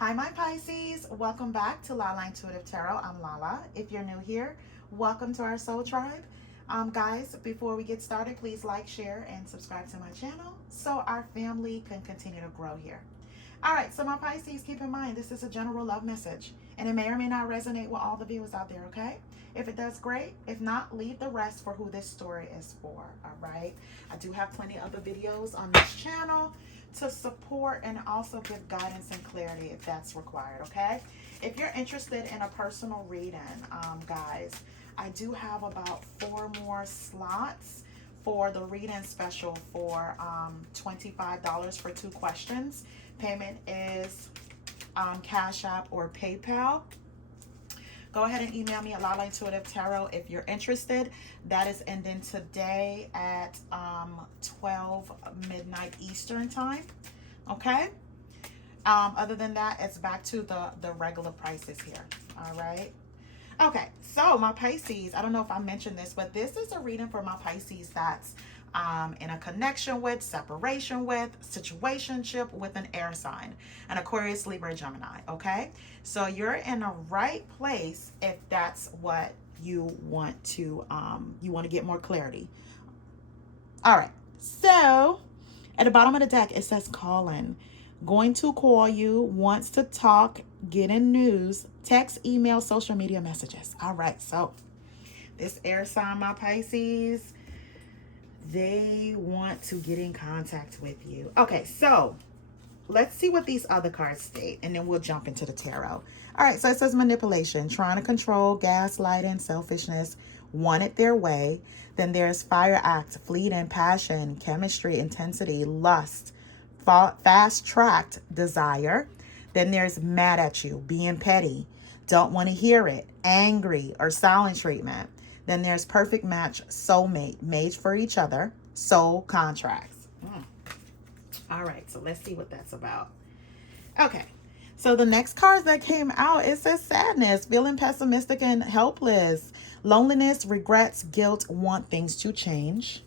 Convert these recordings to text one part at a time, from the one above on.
Hi, my Pisces. Welcome back to Lala Intuitive Tarot. I'm Lala. If you're new here, welcome to our soul tribe. Guys, before we get started, please like, share, and subscribe to my channel so our family can continue to grow here. All right, so my Pisces, keep in mind, this is a general love message, and it may or may not resonate with all the viewers out there, okay? If it does, great. If not, leave the rest for who this story is for, all right? I do have plenty of other videos on this channel to support and also give guidance and clarity if that's required, okay? If you're interested in a personal reading, guys, I do have about 4 more slots for the reading special for $25 for 2 questions. Payment is Cash App or PayPal. Go ahead and email me at lalaintuitivetarot if you're interested. That is ending today at 12 midnight Eastern time. Okay? Other than that, it's back to the regular prices here. All right? Okay, so my Pisces, I don't know if I mentioned this, but this is a reading for my Pisces that's in a connection with, separation with, situationship with an air sign, an Aquarius, Libra, Gemini, okay? So you're in the right place if that's what you want to get more clarity. All right, so at the bottom of the deck, it says calling. Going to call you, wants to talk, get in news, text, email, social media messages. All right, so this air sign, my Pisces, they want to get in contact with you. Okay, so let's see what these other cards state, and then we'll jump into the tarot. All right, so it says manipulation, trying to control, gaslighting, selfishness, want it their way. Then there's fire act, fleeting, passion, chemistry, intensity, lust, fast-tracked desire. Then there's mad at you, being petty, don't want to hear it, angry, or silent treatment. Then there's perfect match, soulmate, made for each other, soul contracts. All right, so let's see what that's about. Okay, so the next cards that came out, it says sadness, feeling pessimistic and helpless, loneliness, regrets, guilt, want things to change.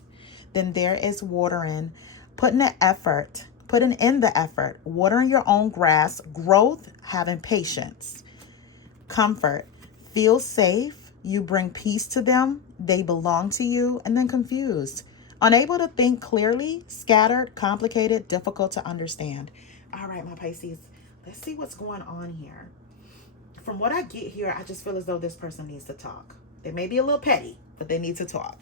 Then there is watering, putting in the effort, watering your own grass, growth, having patience, comfort, feel safe, you bring peace to them, they belong to you, and then confused, unable to think clearly, scattered, complicated, difficult to understand. All right, my Pisces, let's see what's going on here. From what I get here, I just feel as though this person needs to talk. They may be a little petty, but they need to talk.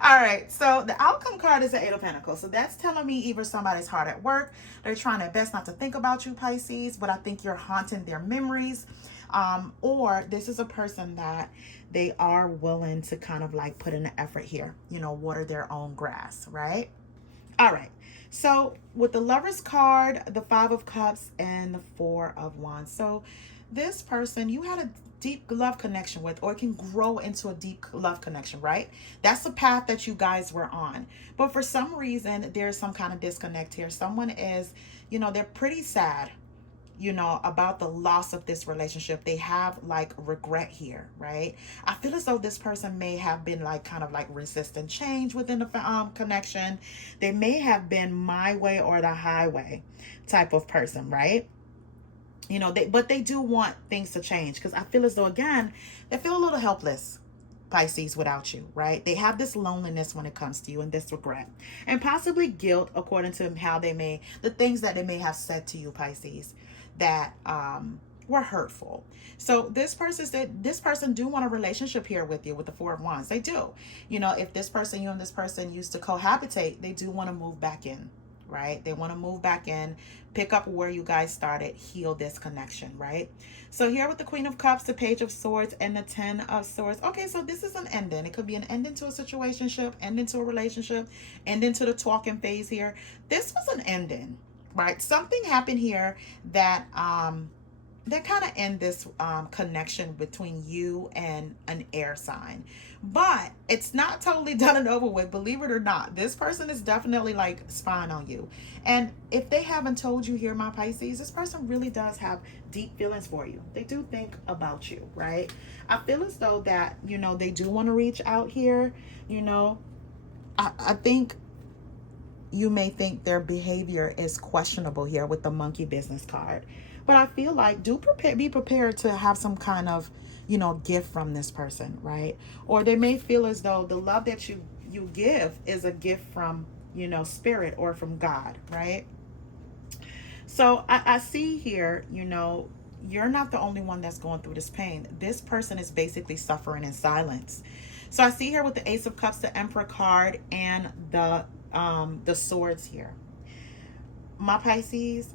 All right, so the outcome card is the 8 of Pentacles. So that's telling me either somebody's hard at work, they're trying their best not to think about you, Pisces, but I think you're haunting their memories. Or this is a person that they are willing to kind of like put in the effort here, water their own grass, right? All right, so with the Lovers card, the 5 of Cups, and the 4 of Wands. So this person you had a deep love connection with, or it can grow into a deep love connection, right? That's the path that you guys were on. But for some reason, there's some kind of disconnect here. Someone is, they're pretty sad, about the loss of this relationship. They have like regret here, right? I feel as though this person may have been like kind of like resistant change within the connection. They may have been my way or the highway type of person, right? But they do want things to change, because I feel as though, again, they feel a little helpless, Pisces, without you, right? They have this loneliness when it comes to you, and this regret and possibly guilt, according to how the things that they may have said to you, Pisces, that were hurtful. So this person do want a relationship here with you with the 4 of Wands. They do. If this person, you and this person used to cohabitate, they do want to move back in, right? They want to move back in, pick up where you guys started, heal this connection, right? So here with the Queen of Cups, the Page of Swords, and the 10 of Swords. Okay, so this is an ending. It could be an ending to a situationship, ending to a relationship, ending to the talking phase here. This was an ending, right? Something happened here that kind of end this connection between you and an air sign. But it's not totally done and over with, believe it or not. This person is definitely like spying on you. And if they haven't told you here, my Pisces, this person really does have deep feelings for you. They do think about you, right? I feel as though that, they do want to reach out here. I think you may think their behavior is questionable here with the monkey business card. But I feel like be prepared to have some kind of, gift from this person, right? Or they may feel as though the love that you give is a gift from, spirit or from God, right? So I see here, you're not the only one that's going through this pain. This person is basically suffering in silence. So I see here with the Ace of Cups, the Emperor card, and the swords here. My Pisces,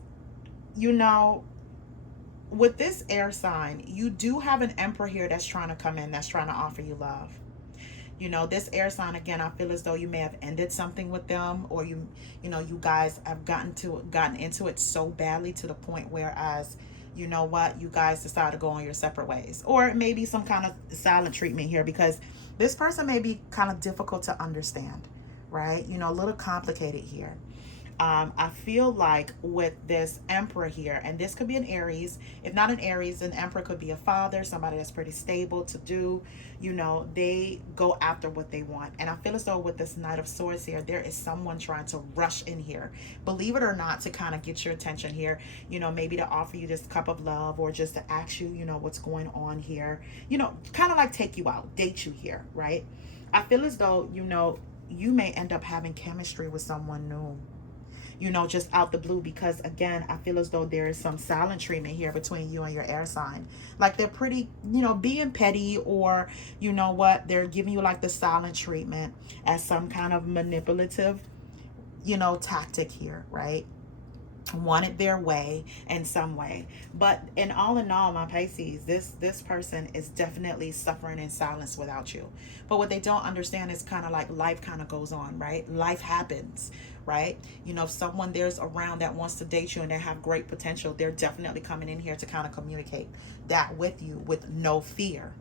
with this air sign, you do have an Emperor here that's trying to come in, that's trying to offer you love. This air sign, again, I feel as though you may have ended something with them, or you guys have gotten into it so badly to the point whereas, you know what, you guys decide to go on your separate ways. Or it may be some kind of silent treatment here, because this person may be kind of difficult to understand, right? A little complicated here. I feel like with this Emperor here, and this could be an Aries. If not an Aries, an Emperor could be a father, somebody that's pretty stable to do. They go after what they want. And I feel as though with this Knight of Swords here, there is someone trying to rush in here, believe it or not, to kind of get your attention here. Maybe to offer you this cup of love, or just to ask you, what's going on here. Kind of like take you out, date you here, right? I feel as though, you may end up having chemistry with someone new. Just out the blue, because again, I feel as though there is some silent treatment here between you and your air sign. Like they're pretty, being petty, or they're giving you like the silent treatment as some kind of manipulative, tactic here, right? Wanted their way in some way. But in all, my Pisces, this person is definitely suffering in silence without you. But what they don't understand is kind of like life kind of goes on, right? Life happens, right? If someone there's around that wants to date you and they have great potential, they're definitely coming in here to kind of communicate that with you with no fear.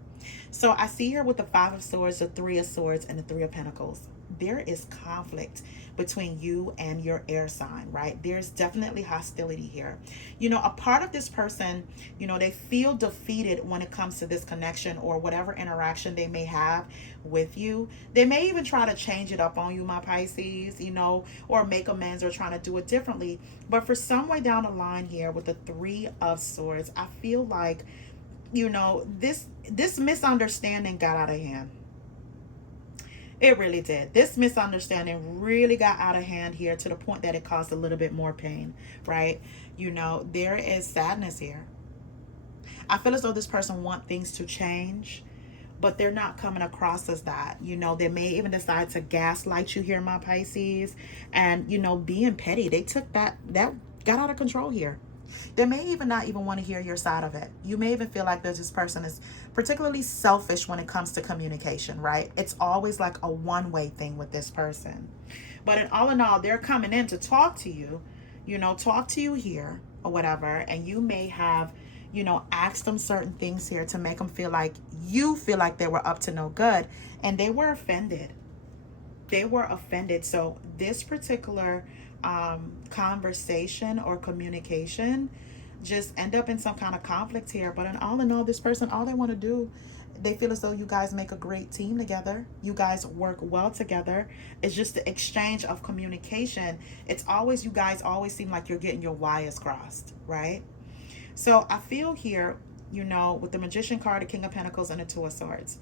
So I see here with the Five of Swords, the Three of Swords, and the Three of Pentacles, there is conflict between you and your air sign, right? There's definitely hostility here. A part of this person, they feel defeated when it comes to this connection or whatever interaction they may have with you. They may even try to change it up on you, my Pisces, or make amends or trying to do it differently. But for some way down the line here with the Three of Swords, I feel like, this misunderstanding got out of hand. It really did. This misunderstanding really got out of hand here to the point that it caused a little bit more pain, right? There is sadness here. I feel as though this person wants things to change, but they're not coming across as that. They may even decide to gaslight you here, my Pisces, and, being petty. They took that got out of control here. They may even not even want to hear your side of it. You may even feel like this person is particularly selfish when it comes to communication, right? It's always like a one-way thing with this person. But in all, they're coming in to talk to you, talk to you here or whatever. And you may have, asked them certain things here to make them feel like they were up to no good. And they were offended. So this particular conversation or communication just end up in some kind of conflict here. But in all, this person, all they want to do, they feel as though you guys make a great team together. You guys work well together. It's just the exchange of communication. It's always, you guys always seem like you're getting your wires crossed, right? So I feel here, with the Magician card, the King of Pentacles, and the Two of Swords,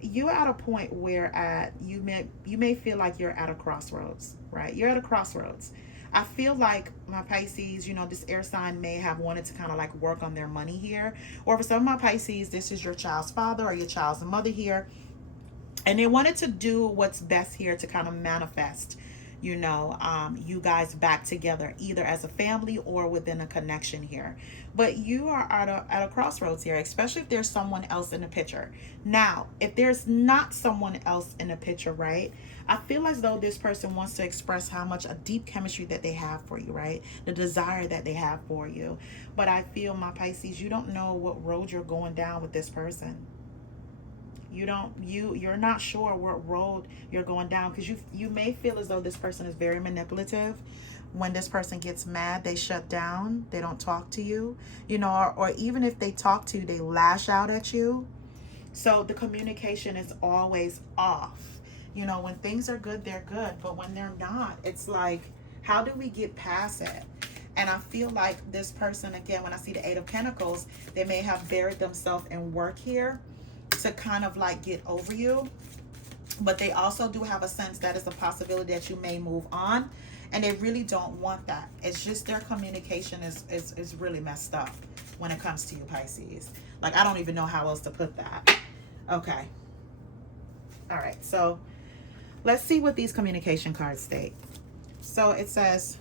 you're at a point where you may feel like you're at a crossroads, right? You're at a crossroads. I feel like, my Pisces, this air sign may have wanted to kind of like work on their money here. Or for some of my Pisces, this is your child's father or your child's mother here. And they wanted to do what's best here to kind of manifest, you guys back together, either as a family or within a connection here. But you are at a crossroads here, especially if there's someone else in the picture. Now, if there's not someone else in the picture, right, I feel as though this person wants to express how much a deep chemistry that they have for you, right? The desire that they have for you. But I feel, my Pisces, you don't know what road you're going down with this person. You're not sure what road you're going down, because you may feel as though this person is very manipulative. When this person gets mad, they shut down. They don't talk to you, or even if they talk to you, they lash out at you. So the communication is always off. You know, when things are good, they're good. But when they're not, it's like, how do we get past it? And I feel like this person, again, when I see the Eight of Pentacles, they may have buried themselves in work here to kind of like get over you. But they also do have a sense that it's a possibility that you may move on. And they really don't want that. It's just their communication is really messed up when it comes to you, Pisces. Like, I don't even know how else to put that. Okay. All right. So let's see what these communication cards state. So it says,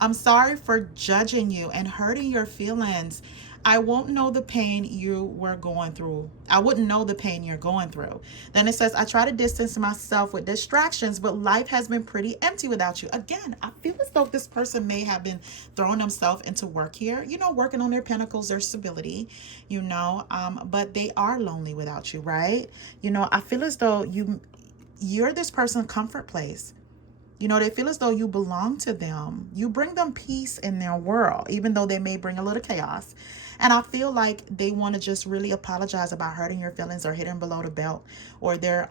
I'm sorry for judging you and hurting your feelings. I won't know the pain you were going through. I wouldn't know the pain you're going through. Then it says, I try to distance myself with distractions, but life has been pretty empty without you. Again, I feel as though this person may have been throwing themselves into work here, you know, working on their pentacles, their stability, you know, but they are lonely without you, right? You know, I feel as though you're this person's comfort place. You know, they feel as though you belong to them. You bring them peace in their world, even though they may bring a little chaos. And I feel like they want to just really apologize about hurting your feelings or hitting below the belt, or their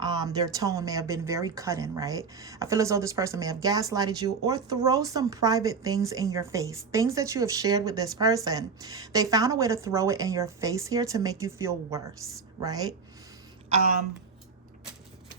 tone may have been very cutting, right? I feel as though this person may have gaslighted you or throw some private things in your face, things that you have shared with this person. They found a way to throw it in your face here to make you feel worse, right?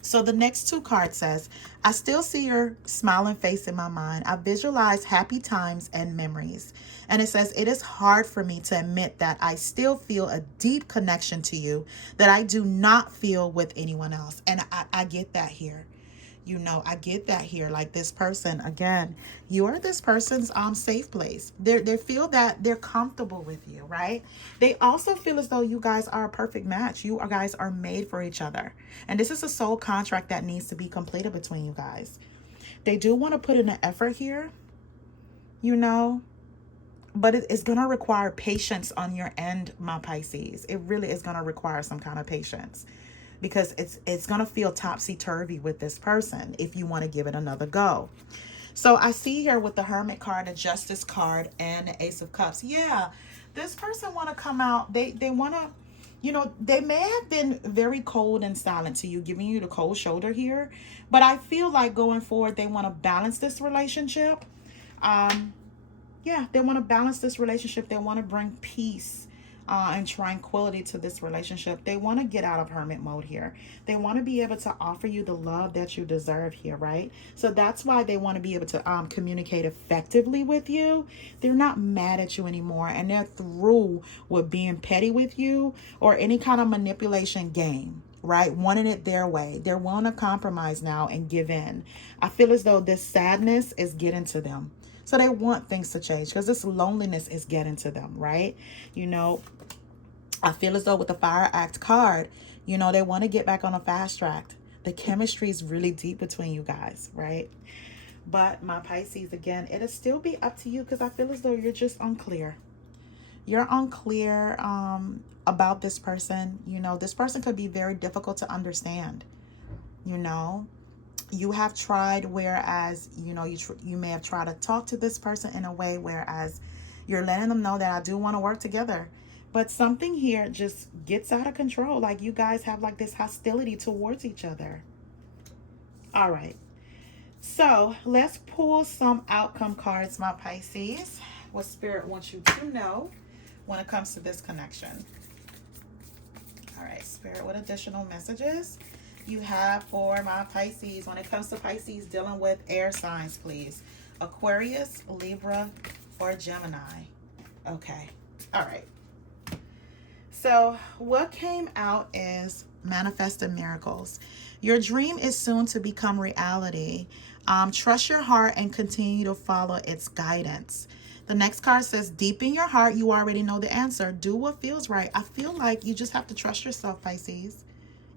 So the next two cards says, I still see your smiling face in my mind. I visualize happy times and memories. And it says, it is hard for me to admit that I still feel a deep connection to you that I do not feel with anyone else. And I get that here. You know, I get that here. Like, this person, again, you're this person's safe place. They feel that they're comfortable with you, right? They also feel as though you guys are a perfect match. You guys are made for each other. And this is a soul contract that needs to be completed between you guys. They do want to put in an effort here, you know, but it's going to require patience on your end, my Pisces. It really is going to require some kind of patience, because it's going to feel topsy-turvy with this person if you want to give it another go. So I see here with the Hermit card, the Justice card, and the Ace of Cups. Yeah, this person want to come out. They want to, you know, they may have been very cold and silent to you, giving you the cold shoulder here. But I feel like going forward, they want to balance this relationship. Yeah, they want to balance this relationship. They want to bring peace and tranquility to this relationship. They want to get out of hermit mode here. They want to be able to offer you the love that you deserve here, right? So that's why they want to be able to communicate effectively with you. They're not mad at you anymore, and they're through with being petty with you or any kind of manipulation game, right? Wanting it their way. They're willing to compromise now and give in. I feel as though this sadness is getting to them. So they want things to change because this loneliness is getting to them, right? You know, I feel as though with the Fire Act card, you know, they want to get back on a fast track. The chemistry is really deep between you guys, right? But my Pisces, again, it'll still be up to you because I feel as though you're just unclear. You're unclear about this person. You know, this person could be very difficult to understand, you know. You have tried, whereas, you know, you may have tried to talk to this person in a way, whereas you're letting them know that I do want to work together. But something here just gets out of control. Like, you guys have like this hostility towards each other. All right. So let's pull some outcome cards, my Pisces. What Spirit wants you to know when it comes to this connection. All right, Spirit, what additional messages you have for my Pisces when it comes to Pisces dealing with air signs, please? Aquarius, Libra, or Gemini? Okay. All right. So what came out is manifested miracles. Your dream is soon to become reality. Trust your heart and continue to follow its guidance. The next card says, deep in your heart, you already know the answer. Do what feels right. I feel like you just have to trust yourself, Pisces.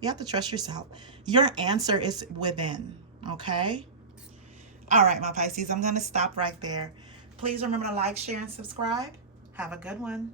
You have to trust yourself. Your answer is within, okay? All right, my Pisces, I'm going to stop right there. Please remember to like, share, and subscribe. Have a good one.